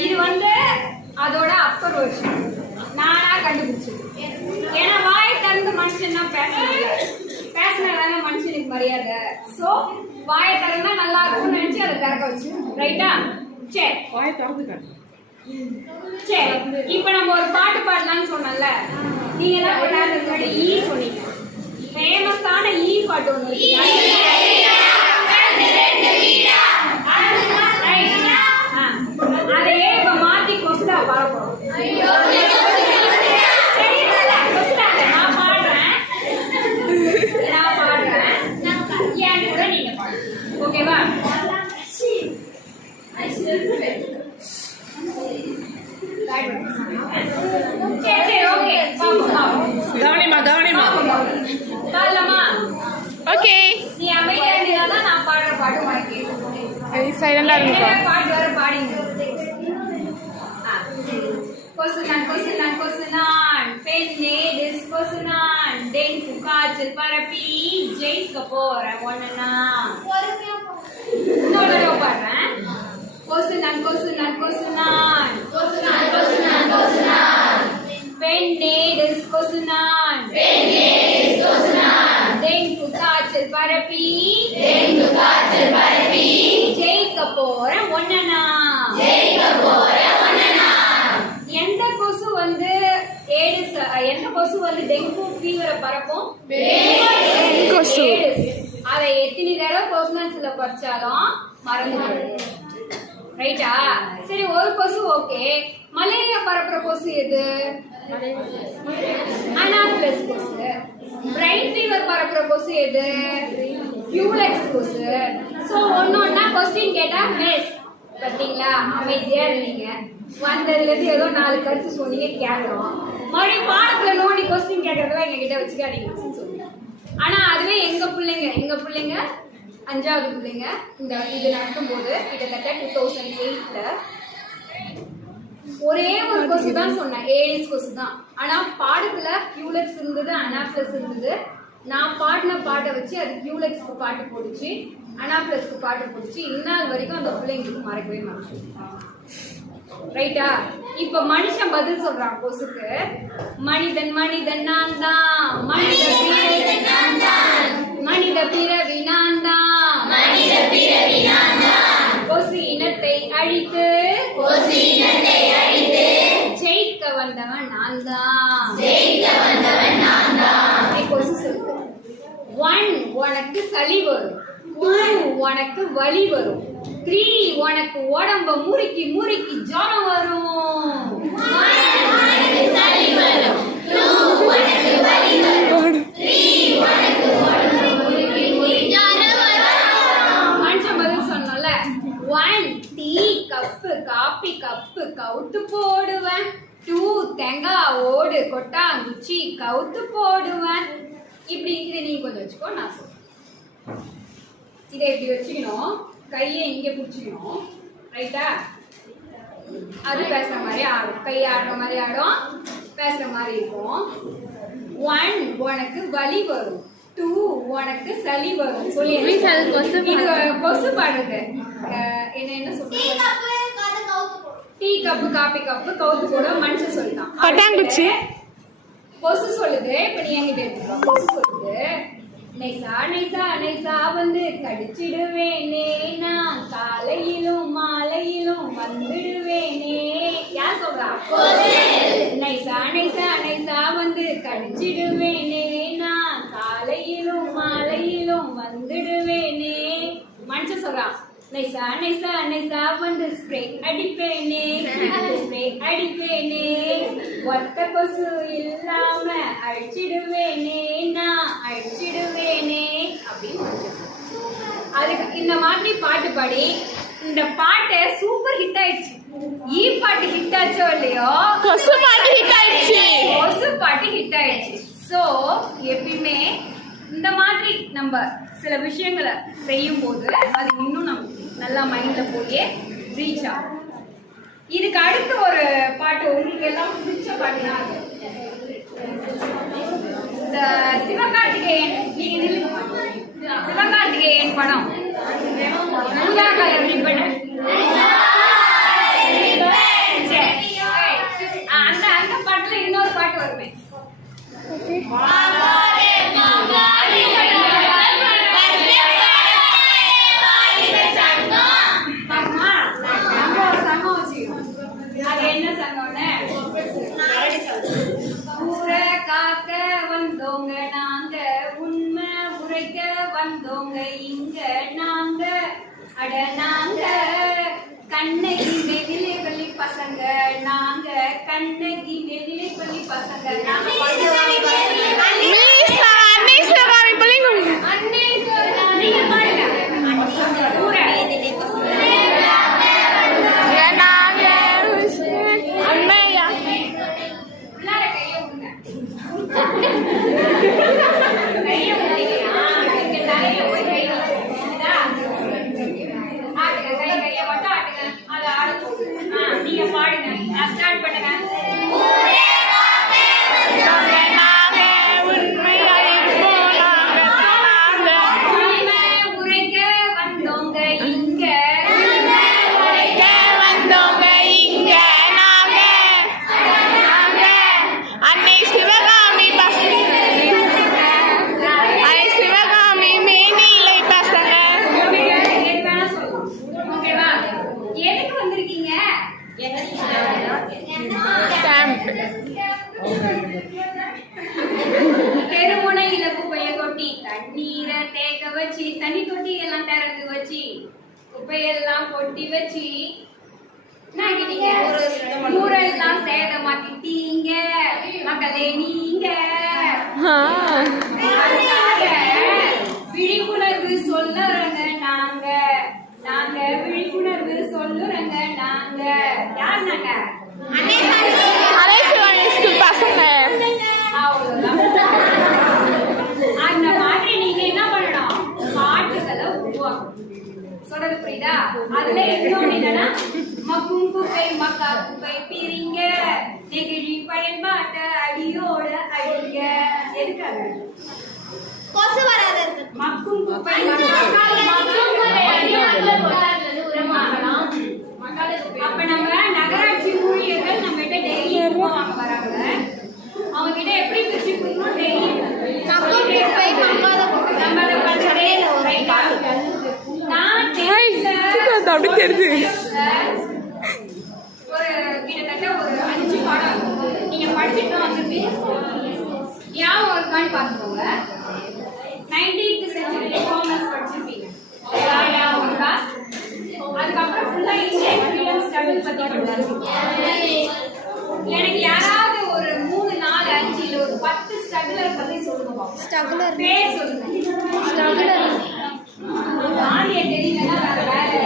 இது வந்து அதோட அப்பர் வெர்ஷன் நானா கண்டுபிடிச்சது. ஏன்னா வாயை திறந்து மனுஷன் தான் பேசினாதானே மனுஷனுக்கு மரியாதை. ஸோ வாயை திறந்தா நல்லா இருக்கும்னு நினைச்சு அதை திறக்க வச்சு ரைட்டா. சரி வாயை திறந்து சரி, இப்ப நம்ம ஒரு பாட்டு பாடலாம்னு சொன்னல. நீங்க என்ன பண்ணாரு முன்னாடி ஈ சொன்னீங்க. ஃபேமஸான ஈ பாட்டு ஒன்று அதையே இப்ப மாத்தி கொசுடா பாடப்போம். நான் பாடுறேன் ஏன் கூட நீங்க பாடுங்க. ஓகேவா? ஓகே நீ அமைதியா இருந்தாதான் நான் பாடுற பாட்டு உனக்கு சைலண்டா இருங்கப்பா. பாட்டு வர பாடிங்க. கொசுனான் பெண்ணே டிஸ் கொசுனான் டெங்கு காய்ச்சல் பரப்பி ஜெயிக்க போற ஒன்னா பாடுறேன். கொசுனான் பெண்ணே டிஸ் கொசுனான் டெங்கு காய்ச்சல் பரப்பி ஜெயிக்க போற ஒன்னா. எந்த கொசு வந்து ஏடிஸ், எந்த கொசு வந்து டெங்கு ஃபீவரை பரப்பும்? கொசு. அதை எத்தனை தடவை கொசுனான்ஸ்ல படிச்சாலும் மறந்துடும். ரைட்டா? சரி, ஒரு கொசு ஓகே. மலேரியா பரப்புற கொசு எது? அனாஃபிலஸ் கொசு. பிரைன் ஃபீவர் பரப்புற கொசு எது? கியூலெக்ஸ் கொசு. சோ ஒன்னொன்னா கொஸ்டின் கேட்டா மிஸ். பாத்தீங்களா, அமைதியா இருந்தீங்க. வந்ததுல இருந்து ஏதோ 4 கருத்து சொன்னீங்க, கேட்கறோம். மறுபடியும் பாடத்துல நோண்டி கொஸ்டின் கேட்கறதெல்லாம் எங்க கிட்ட வச்சுக்காதீங்க. ஆனா அதுவே எங்க பிள்ளைங்க 5வது பிள்ளைங்க இந்த இது நடக்கும்போது கிட்டத்தட்ட 2008ல ஒரே ஒரு கொசு தான் சொன்னேன், ஏடிஸ் கொசு தான். ஆனா பாடத்துல கியூலெக்ஸ் இருந்தது, அனாஃபிலஸ் இருந்தது. நான் பாடின பாட்டை வச்சு அது கியூலெக்ஸ்க்கு பாட்டு போடுச்சு, அனாஃபிலஸ்க்கு பாட்டு போடுச்சு. இந்நாள் வரைக்கும் அந்த பிள்ளைங்களுக்கு மறக்கவே மாட்டேன். ரைட்டா? இப்ப மனுஷன் பதில் சொல்றான் கொசுக்கு. மனிதன் நான் தான், மனித பிறவி நான் தான், கொசு இனத்தை அழித்து ஜெயிக்க வந்தவன் நான் தான். கொசு சொல்லுது 1 உனக்கு சளி வரும், 2 உனக்கு வலி வரும், 3 உனக்கு உடம்ப முறுக்கி ஜுரம் வரும். மனுஷன் பதில் சொன்னோம்ல. 1 டீ கப்பு காப்பி கப்பு கவுத்து போடுவேன், 2 தேங்காய் ஓடு கொட்டாங்குச்சி கவுத்து போடுவேன். இப்படி இதை நீ கொஞ்சம் வச்சுக்கோ, நான் சொல்றேன். இதை இப்படி வச்சுக்கணும், கையை இங்க பிடிச்சிக்கணும். ரைட்டா? அது பேசுற மாதிரி ஆடும், கை ஆடுற மாதிரி ஆடும், பேசுற மாதிரி இருக்கும். 1 உனக்கு வலி வரும், 2 உனக்கு சளி வரும். சொல்லி கொசு பாடுறது. என்ன சொல்றது? டீ கப்பு காப்பி கப்பு கவுத்து போட மனுஷன் சொல்லிட்டான். பட்டாங்குச்சி கொசு சொல்லுது. இப்ப நீ எங்கிட்ட எடுத்துக்கோ. கொசு சொல்லுது நைசா வந்து கடிச்சிடுவேனே, நான் காலையிலும் மாலையிலும் வந்துடுவேனே. யார் சொல்றா? நைசா வந்து கடிச்சிடுவேனே, நான் காலையிலும் மாலையிலும் வந்துடுவேனே. மனுஷன் சொல்றான். நைசா வந்து ஸ்ப்ரே அடிப்பேனே, ஒத்த கொசு இல்லாம அழிச்சிடுவேனே, நான் அழிச்சிடுவேனே அப்படின்னு. அதுக்கு இந்த மாதிரி பாட்டு பாடி இந்த பாட்டு சூப்பர் ஹிட் ஆயிடுச்சு. ஈ பாட்டு ஹிட் ஆச்சோ இல்லையோ, கொசு பாட்டு ஹிட் ஆயிடுச்சு. கொசு பாட்டு ஹிட் ஆயிடுச்சு. ஸோ எப்பயுமே இந்த மாதிரி நம்ம சில விஷயங்களை செய்யும் போது அது இன்னும் நமக்கு நல்லா மைண்ட்ல போய் ரீச் ஆகும். இதுக்கு அடுத்து ஒரு பாட்டு உங்களுக்கு எல்லாம் பிடிச்ச பாட்டு தான். இந்த சிவகார்த்திகேயன், நீங்க நில்லுங்க. சிவகார்த்திகேயன் படம் அந்த அந்த பாட்டுல இன்னொரு பாட்டு வருமே. அது என்ன சங்கம்னு, ஊரை காக்க வந்தோங்க நாங்க, உண்மை உரைக்க வந்தோங்க இங்க நாங்க, அட நாங்க கண்ணகி நெகிழை பள்ளி பசங்க, நாங்க கண்ணகி நெகிழை பள்ளி பசங்க. நீங்க பாருங்க. ஊரை உள்ளார கையை விடுங்க. கையை விட்டீங்கன்னா இங்க தலையில போய் கை வைக்கிறீங்களா? ஆட்டுங்க, கையை மட்டும் ஆட்டுங்க. அதை ஆடுங்க. நீங்க பாடுங்க. நான் ஸ்டார்ட் பண்ணுங்க. உண்மை உரைக்க வந்தோங்க இங்க, அன்னை சிவகாமி மேனிலை பசங்க. எது வேணா சொல்லலாம். ஓகேவா? எதுக்கு வந்திருக்கீங்க? தெருமுனையில குப்பைய கொட்டி தண்ணீரை தேக்க வச்சு, தண்ணி தொட்டி எல்லாம் திறந்து வச்சு, குப்பையெல்லாம் கொட்டி வச்சு என்ன ஆக்கிட்டீங்க? ஊரெல்லாம் சேதமாக்கிட்டீங்க மக்களே நீங்க. அதுக்காக விழிப்புணர்வு சொல்லுறங்க நாங்க, நாங்க விழிப்புணர்வு சொல்லுறங்க நாங்க. யார் நாங்க? பசங்க. அவ்வளவுதான். அந்த மாதிரி நீங்க என்ன பண்ணணும்? பாட்டுகளை உருவாக்கணும். சொல்றது புரியுதா? அதுல இன்னொன்னு என்னன்னா, மக்கும் குப்பை மக்கா குப்பை பிரிங்க, நெகிழி பயன்பாட்ட அடியோட அடிங்க. எதுக்காக? கொசு வராது. மக்கும் குப்பை மக்கும் குப்பை அப்ப நம்ம நகராட்சி ஊழியர்கள் நம்ம கிட்ட டெய்லி வாங்க வராங்க. அவங்க கிட்ட எப்படி பிரிச்சு கொடுக்கணும்? டெய்லி அப்படி தெரியுது. ஒரு கிட்டத்தட்ட ஒரு 5 பாடம் நீங்க படிச்சுட்டு வந்துருப்பீங்க. ஞாபகம் இருக்கான்னு பார்த்துக்கோங்க. 19th century காமர்ஸ் படிச்சிருப்பீங்க. ஞாபகம் இருக்கா? அதுக்கப்புறம் ஃபுல்லா இந்தியன் ஃப்ரீடம் ஸ்ட்ரகிள் பத்தி படிச்சிருப்பீங்க. எனக்கு யாராவது ஒரு 3, 4, 5 இல்ல ஒரு 10 ஸ்ட்ரகிளர் பத்தி சொல்லுங்க. ஸ்ட்ரகிளர் பேர் சொல்லுங்க. ஸ்ட்ரகிளர் ஆரிய தெரியலன்னா வேற வேலை.